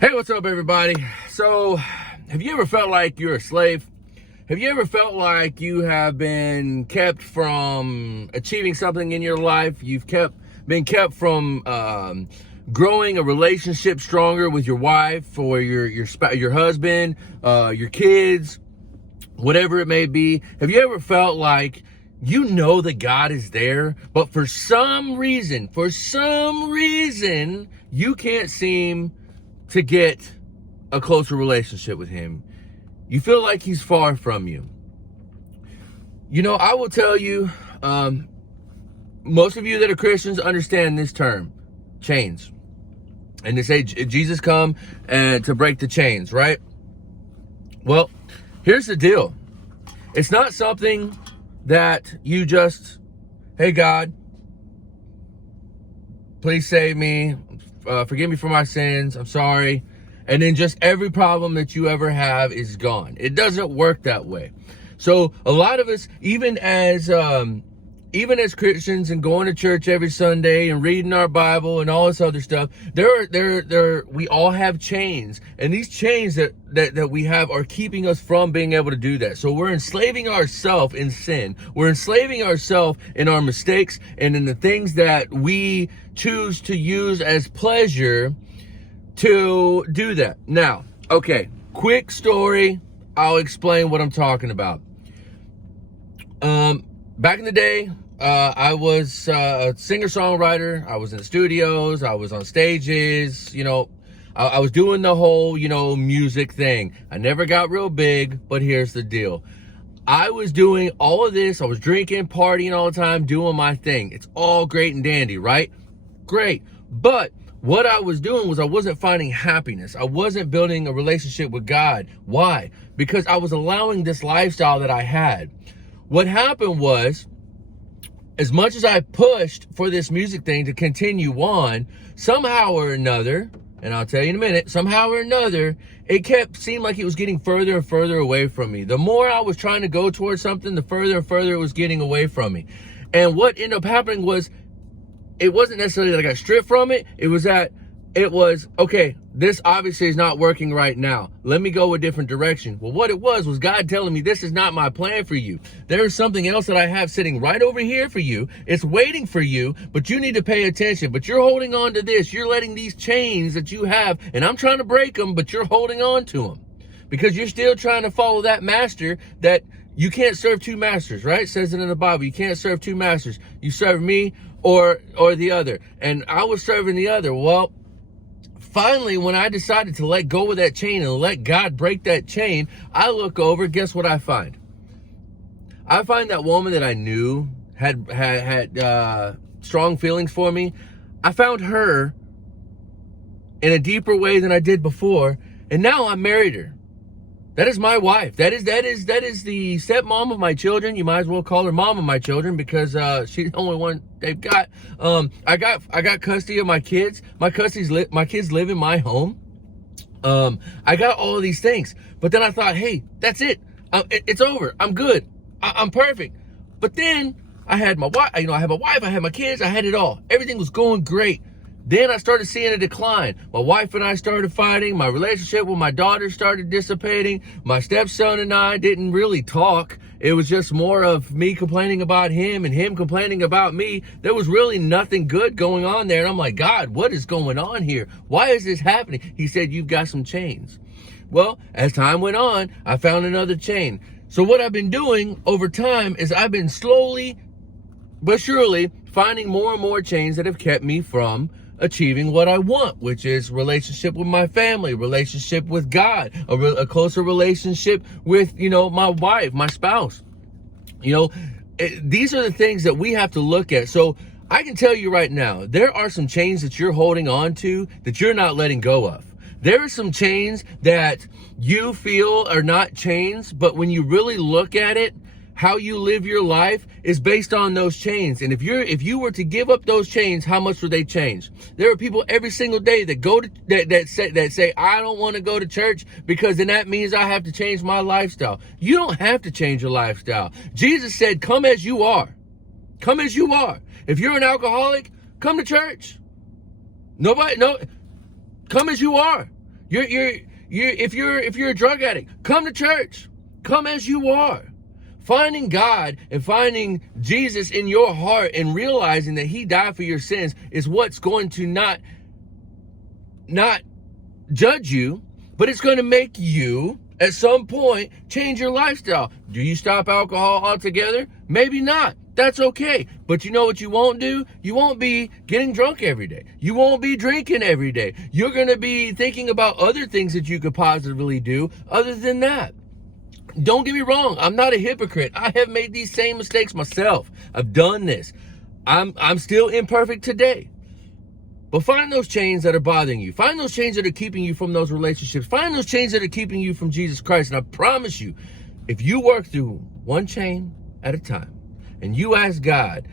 Hey, what's up, everybody? So, have you ever felt like you're a slave? Have you ever felt like you have been kept from achieving something in your life? You've been kept from growing a relationship stronger with your wife or your husband, your kids, whatever it may be. Have you ever felt like you know that God is there, but for some reason, you can't seem to get a closer relationship with him? You feel like he's far from you. You know, I will tell you, most of you that are Christians understand this term, chains. And they say Jesus come and to break the chains, right? Well, here's the deal. It's not something that you just, hey God, please save me, forgive me for my sins, I'm sorry, and then just every problem that you ever have is gone. It doesn't work that way. So a lot of us, even as Christians and going to church every Sunday and reading our Bible and all this other stuff, we all have chains, and these chains that we have are keeping us from being able to do that. So we're enslaving ourselves in sin. We're enslaving ourselves in our mistakes and in the things that we choose to use as pleasure to do that. Now, okay, quick story. I'll explain what I'm talking about. Back in the day, I was a singer-songwriter. I was in the studios. I was on stages. You know, I was doing the whole, music thing. I never got real big, but here's the deal. I was doing all of this. I was drinking, partying all the time, doing my thing. It's all great and dandy, right? Great. But what I was doing was I wasn't finding happiness. I wasn't building a relationship with God. Why? Because I was allowing this lifestyle that I had. What happened was, as much as I pushed for this music thing to continue on, somehow or another, and I'll tell you in a minute, somehow or another, it seemed like it was getting further and further away from me. The more I was trying to go towards something, the further and further it was getting away from me. And what ended up happening was, it wasn't necessarily that I got stripped from it. It was, okay, this obviously is not working right now. Let me go a different direction. Well, what it was God telling me, this is not my plan for you. There's something else that I have sitting right over here for you. It's waiting for you, but you need to pay attention. But you're holding on to this. You're letting these chains that you have, and I'm trying to break them, but you're holding on to them because you're still trying to follow that master that you can't serve two masters, right? It says it in the Bible. You can't serve two masters. You serve me or the other. And I was serving the other. Well, finally, when I decided to let go of that chain and let God break that chain, I look over, guess what I find? I find that woman that I knew had strong feelings for me. I found her in a deeper way than I did before, and now I married her. That is my wife. That is the stepmom of my children. You might as well call her mom of my children because she's the only one they've got. I got custody of my kids. My kids live in my home. I got all of these things, but then I thought, hey, that's it. It's over. I'm good. I'm perfect. But then I had my wife. I had my wife. I had my kids. I had it all. Everything was going great. Then I started seeing a decline. My wife and I started fighting. My relationship with my daughter started dissipating. My stepson and I didn't really talk. It was just more of me complaining about him and him complaining about me. There was really nothing good going on there. And I'm like, God, what is going on here? Why is this happening? He said, you've got some chains. Well, as time went on, I found another chain. So what I've been doing over time is I've been slowly but surely finding more and more chains that have kept me from achieving what I want, which is relationship with my family, relationship with God, a closer relationship with, my wife, my spouse. These are the things that we have to look at. So I can tell you right now, there are some chains that you're holding on to that you're not letting go of. There are some chains that you feel are not chains, but when you really look at it, how you live your life is based on those chains. And if you were to give up those chains, how much would they change? There are people every single day that go to that say I don't want to go to church because then that means I have to change my lifestyle. You don't have to change your lifestyle. Jesus said, "Come as you are. Come as you are." If you're an alcoholic, come to church. Come as you are. If you're a drug addict, come to church. Come as you are. Finding God and finding Jesus in your heart and realizing that he died for your sins is what's going to not judge you, but it's going to make you at some point change your lifestyle. Do you stop alcohol altogether? Maybe not. That's okay. But you know what you won't do? You won't be getting drunk every day. You won't be drinking every day. You're going to be thinking about other things that you could positively do other than that. Don't get me wrong. I'm not a hypocrite. I have made these same mistakes myself. I've done this. I'm still imperfect today. But find those chains that are bothering you. Find those chains that are keeping you from those relationships. Find those chains that are keeping you from Jesus Christ. And I promise you, if you work through one chain at a time and you ask God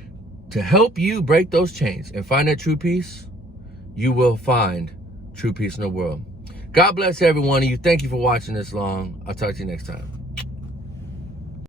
to help you break those chains and find that true peace, you will find true peace in the world. God bless every one of you. Thank you for watching this long. I'll talk to you next time.